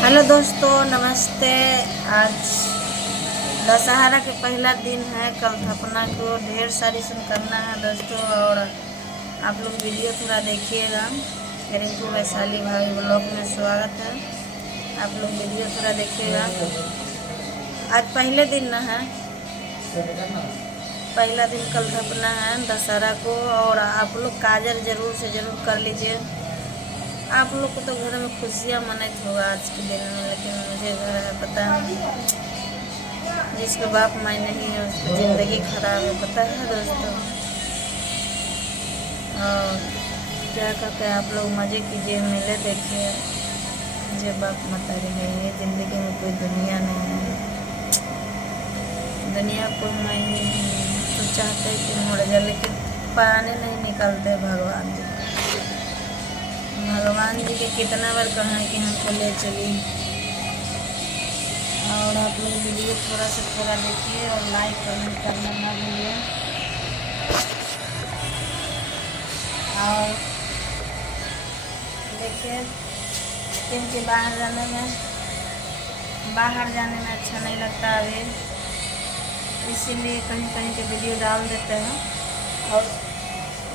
Hello दोस्तों, नमस्ते। आज दशहरा के पहला दिन है। कल स्थापना को ढेर सारी सुन करना है दोस्तों, और आप लोग वीडियो थोड़ा देखिएगा। रिंकू वैशाली भाभी ब्लॉग में स्वागत है। आप लोग वीडियो थोड़ा देखिएगा। आज पहले दिन ना है, पहला दिन कल स्थापना है दशहरा को, और आप लोग काजर जरूर से ज़रूर कर लीजिए। आप लोग को तो घर में खुशियाँ मनाइत होगा आज के दिन में, लेकिन मुझे घर में पता है जिसके बाप माँ नहीं है उसकी ज़िंदगी खराब है, पता है दोस्तों। और क्या कहते हैं, आप लोग मज़े कीजिए, मेले देखिए। मुझे बाप माता रही है, ज़िंदगी में कोई दुनिया नहीं है। दुनिया को मैं तो चाहते कि मुड़ जाए, लेकिन पाने नहीं निकलते भगवान जी। भगवान जी के कितना बार कहा है कि हमको ले चलिए। और आप लोग वीडियो थोड़ा से थोड़ा देखिए और लाइक कमेंट करना ना भूलिए। और देखिए, क्योंकि बाहर जाने में अच्छा नहीं लगता अभी, इसीलिए कहीं कहीं के वीडियो डाल देते हैं। और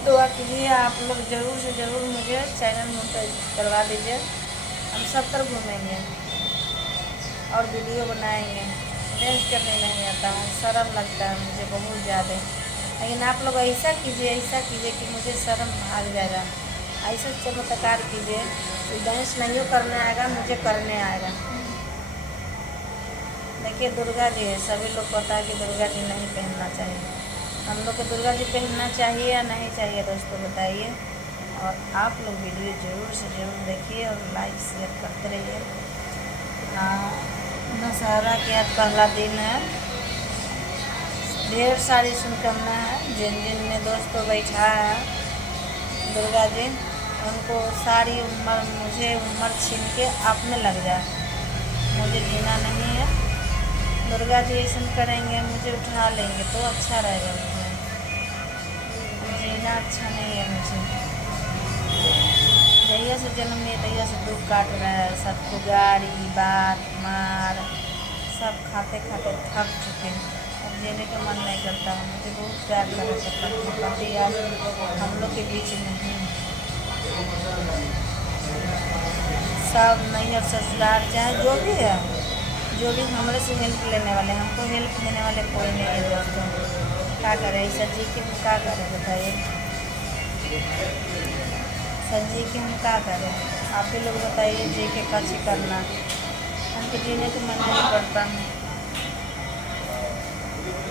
दुआ कीजिए, आप लोग ज़रूर से ज़रूर मुझे चैनल मोनेटाइज करवा दीजिए। हम सब तरफ घूमेंगे और वीडियो बनाएंगे। डांस करने नहीं आता है, शर्म लगता है मुझे बहुत ज़्यादा। लेकिन आप लोग ऐसा कीजिए कि मुझे शर्म भाग जाएगा। ऐसा चमत्कार कीजिए कि डांस नहीं करने आएगा, मुझे करने आएगा। देखिए, दुर्गा जी है, सभी लोग पता है कि दुर्गा जी नहीं पहनना चाहिए। हम लोग को दुर्गा जी पहनना चाहिए या नहीं चाहिए दोस्तों, बताइए। और आप लोग वीडियो ज़रूर से ज़रूर देखिए और लाइक शेयर करते रहिए। दशहरा के आज पहला दिन है, ढेर सारी शुभकामना है। जिन जिन ने दोस्तों बैठा है दुर्गा जी, उनको सारी उम्र, मुझे उम्र छीन के आपने लग जाए। मुझे जीना नहीं है। दुर्गा जी ऐसा करेंगे, मुझे उठा लेंगे तो अच्छा रहेगा। मुझे जीना अच्छा नहीं है। मुझे जहिया से जन्म लिया तहिया से दुख काट रहा है। सबको गाड़ी बात मार सब खाते खाते थक चुके हैं। अब जीने का मन नहीं करता। मुझे बहुत प्यार करता है पति, आज हम लोग के बीच नहीं है। सब नैहर ससुराल चाहे जो भी है, जो भी हमारे से हेल्प लेने वाले, हमको हेल्प देने वाले कोई नहीं है दोस्तों। क्या करें ऐसा जी के, हम क्या करें बताइए। सर जी के हम क्या करें, आप भी लोग बताइए। जी के कैसे करना, हमको जीने को मन नहीं करता है।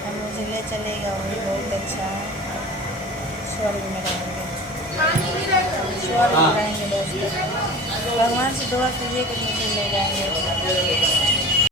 हम मुझे ले चलेगा वही बहुत अच्छा है। स्वर्ग में रहेंगे, स्वर्ग में रहेंगे दोस्तों। भगवान से दुआ कीजिए कि मुझे ले जाएंगे।